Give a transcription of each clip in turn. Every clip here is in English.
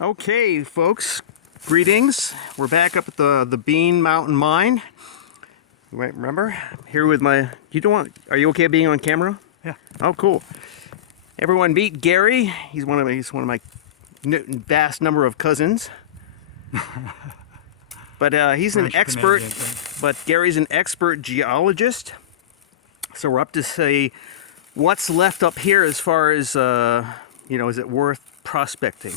Okay, folks, greetings. We're back up at the Bean Mountain Mine. You might remember, here with my. Are you okay being on camera? Yeah. Oh, cool. Everyone meet Gary. He's one of my vast number of cousins. But he's an expert. But Gary's an expert geologist. So we're up to say what's left up here as far as is it worth prospecting?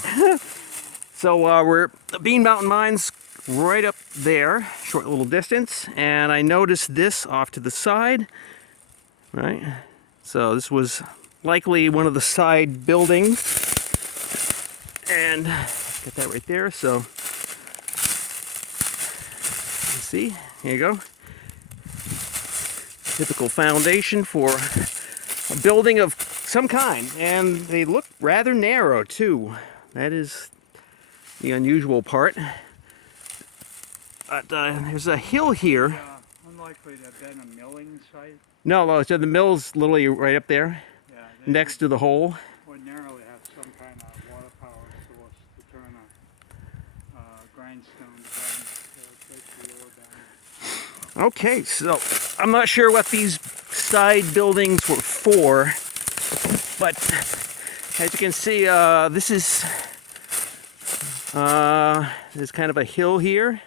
So we're the Bean Mountain Mine's right up there, short little distance, and I noticed this off to the side, right? So this was likely one of the side buildings, and get that right there. So you see, here you go. Typical foundation for a building of some kind, and they look rather narrow too. That is the unusual part. But there's a hill here. Unlikely to have been a milling site. No, so the mill's literally right up there, next to the hole. Ordinarily have some kind of water power source to turn a grindstone to break the ore down. Okay, so I'm not sure what these side buildings were for, but as you can see, this is there's kind of a hill here.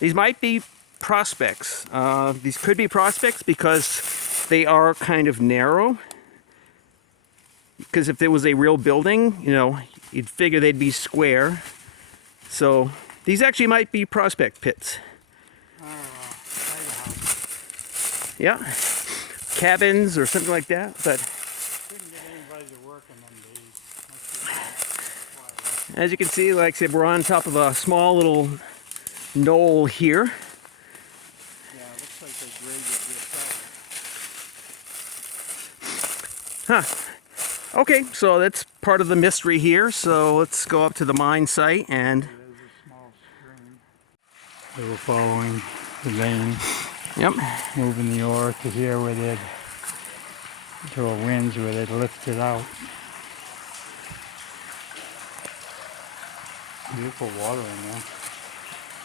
These might be prospects. These could be prospects because they are kind of narrow. Because if there was a real building, you'd figure they'd be square. So these actually might be prospect pits. Yeah, cabins or something like that. But couldn't get anybody to work in them days. as you can see, like I said, we're on top of a small little knoll here. Yeah, it looks like they graded this out. Huh. Okay, so that's part of the mystery here. So let's go up to the mine site and. There's a small stream. They were following the vein. Yep. Moving the ore to here where they'd, to a winds where they'd lift it out. Beautiful water in there.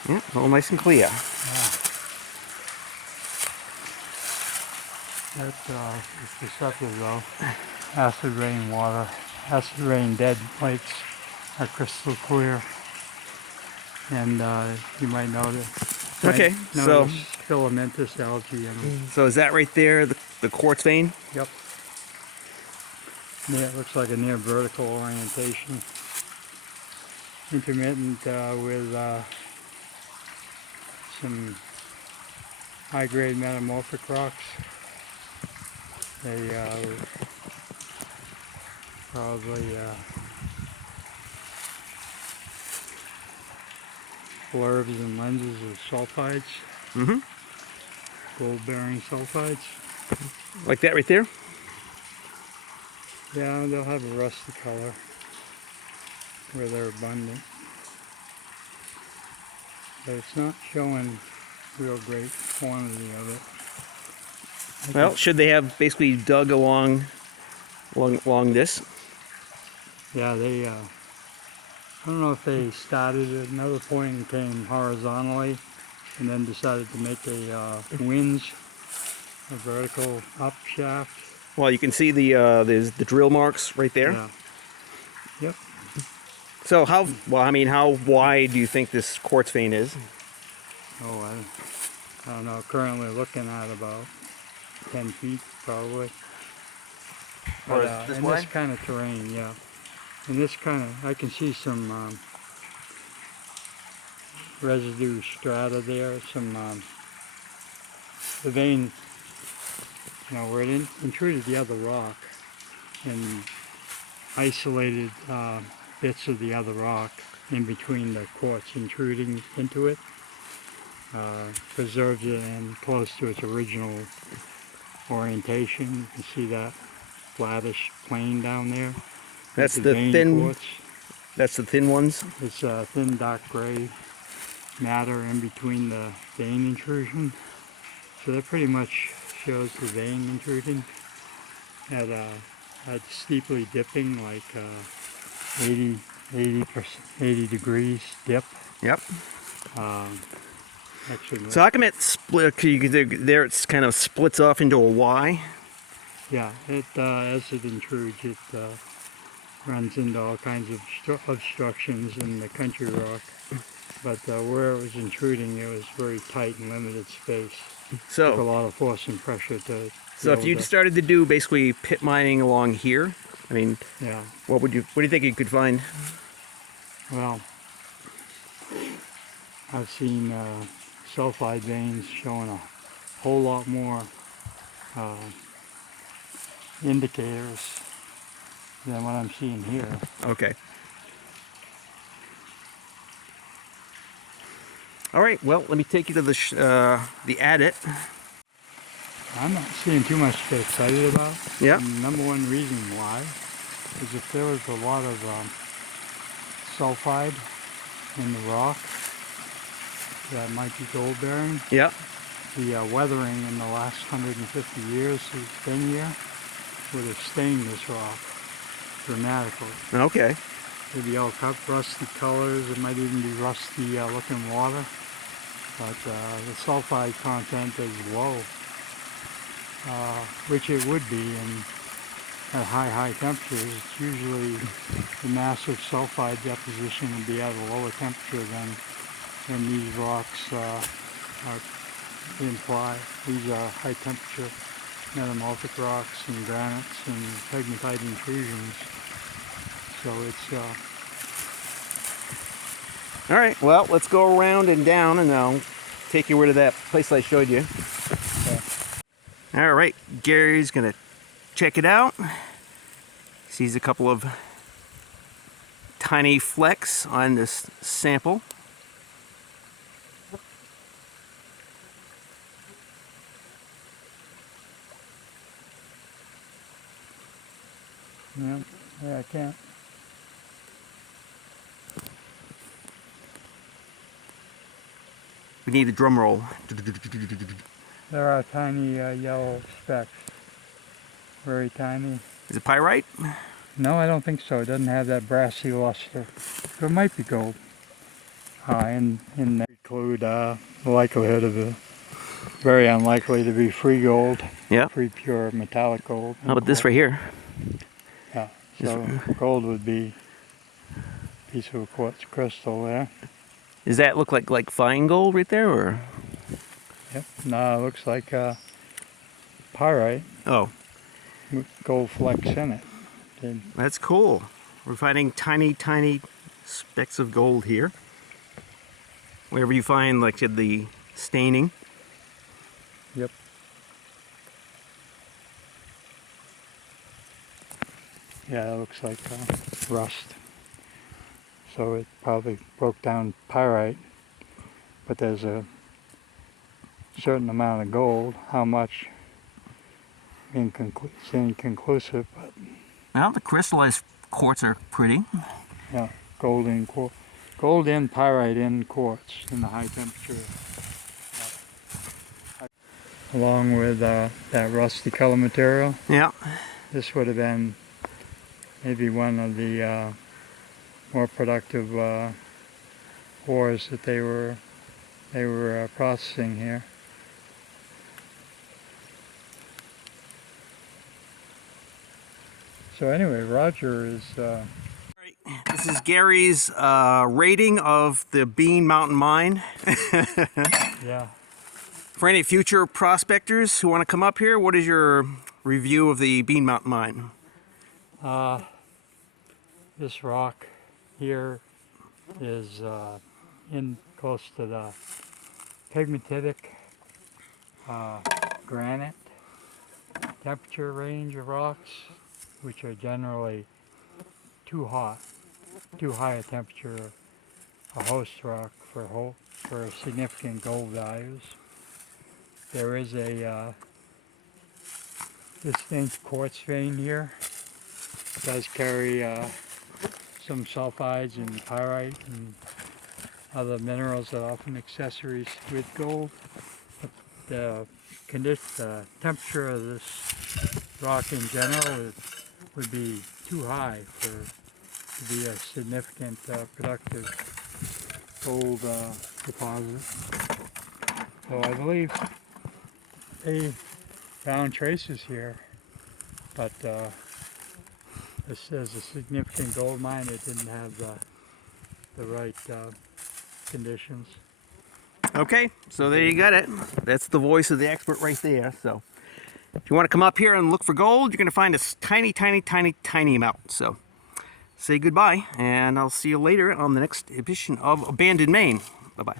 Yeah, all nice and clear. Yeah. That is deceptive though. Acid rain water, acid rain dead lakes are crystal clear. And you might notice. Okay, so filamentous algae in them. So is that right there, the quartz vein? Yep. Yeah, it looks like a near vertical orientation. Intermittent with some high-grade metamorphic rocks. They probably blurbs and lenses of sulfides. Mm-hmm. Gold-bearing sulfides. Like that right there? Yeah, they'll have a rusty color where they're abundant. But it's not showing real great quantity of it. Well, should they have basically dug along this? Yeah, they, I don't know if they started at another point and came horizontally and then decided to make a winge, a vertical up shaft. Well, you can see there's the drill marks right there. Yeah. Yep. So how wide do you think this quartz vein is? Oh, I don't know. Currently looking at about 10 feet probably. But, in this kind of terrain, yeah. In this kind of, I can see some residue strata there. Some the vein, where it intruded the other rock and isolated bits of the other rock in between the quartz intruding into it. Preserves it and close to its original orientation. You can see that flattish plane down there. That's the thin quartz. That's the thin ones? It's thin dark gray matter in between the vein intrusion. So that pretty much shows the vein intrusion at steeply dipping, like 80 degrees dip. Yep. Actually, So how come it split? There, it's kind of splits off into a Y. yeah, it as it intrudes, it runs into all kinds of obstructions in the country rock. But where it was intruding, it was very tight and limited space. Took a So, lot of force and pressure to. if you started to do basically pit mining along here, I mean, Yeah. what do you think you could find? Well, I've seen sulfide veins showing a whole lot more indicators than what I'm seeing here. Okay. All right. Well, let me take you to the adit. I'm not seeing too much to get excited about. Yeah. And the number one reason why is if there was a lot of sulfide in the rock that might be gold bearing, Yeah. the weathering in the last 150 years it's been here would have stained this rock dramatically. Okay. It'd be all rusty colors, it might even be rusty looking water, but the sulfide content is low, which it would be at high temperatures. It's usually the massive sulfide deposition would be at a lower temperature than these rocks imply. These are high temperature metamorphic rocks and granites and pegmatite intrusions. So it's All right. Well, let's go around and down, and I'll take you over to that place I showed you. okay. All right. Gary's gonna check it out. Sees a couple of tiny flecks on this sample. Yeah, I can't. We need a drum roll. There are tiny yellow specks. Very tiny. Is it pyrite? No, I don't think so. It doesn't have that brassy luster. There might be gold. In that include the likelihood of a very unlikely to be free gold. Yeah. Free pure metallic gold. How about this right here? Yeah. So gold would be a piece of a quartz crystal there. Does that look like fine gold right there, or? Yep. No, it looks like pyrite Oh, with gold flecks in it. that's cool. We're finding tiny specks of gold here. Wherever you find like the staining. Yep. Yeah, it looks like rust. So it probably broke down pyrite, but there's a certain amount of gold. How much? It's inconclusive, but Well, the crystallized quartz are pretty. yeah, gold in pyrite in quartz in the high temperature. Along with that rusty color material, Yeah. this would have been maybe one of the more productive ores that they were processing here. So anyway, Roger is. This is Gary's rating of the Bean Mountain Mine. Yeah. For any future prospectors who want to come up here, what is your review of the Bean Mountain Mine? This rock here is in close to the pegmatitic granite temperature range of rocks, which are generally too hot, too high a temperature, a host rock for significant gold values. There is a distinct quartz vein here. It does carry some sulfides and pyrite and other minerals that are often accessories with gold. But the temperature of this rock in general would be too high for to be a significant productive gold deposit. So I believe they found traces here, but this is a significant gold mine. It didn't have the right conditions. Okay, so there you got it. That's the voice of the expert right there. So if you want to come up here and look for gold, you're going to find a tiny, tiny, tiny, tiny amount. So say goodbye, and I'll see you later on the next edition of Abandoned Maine. Bye-bye.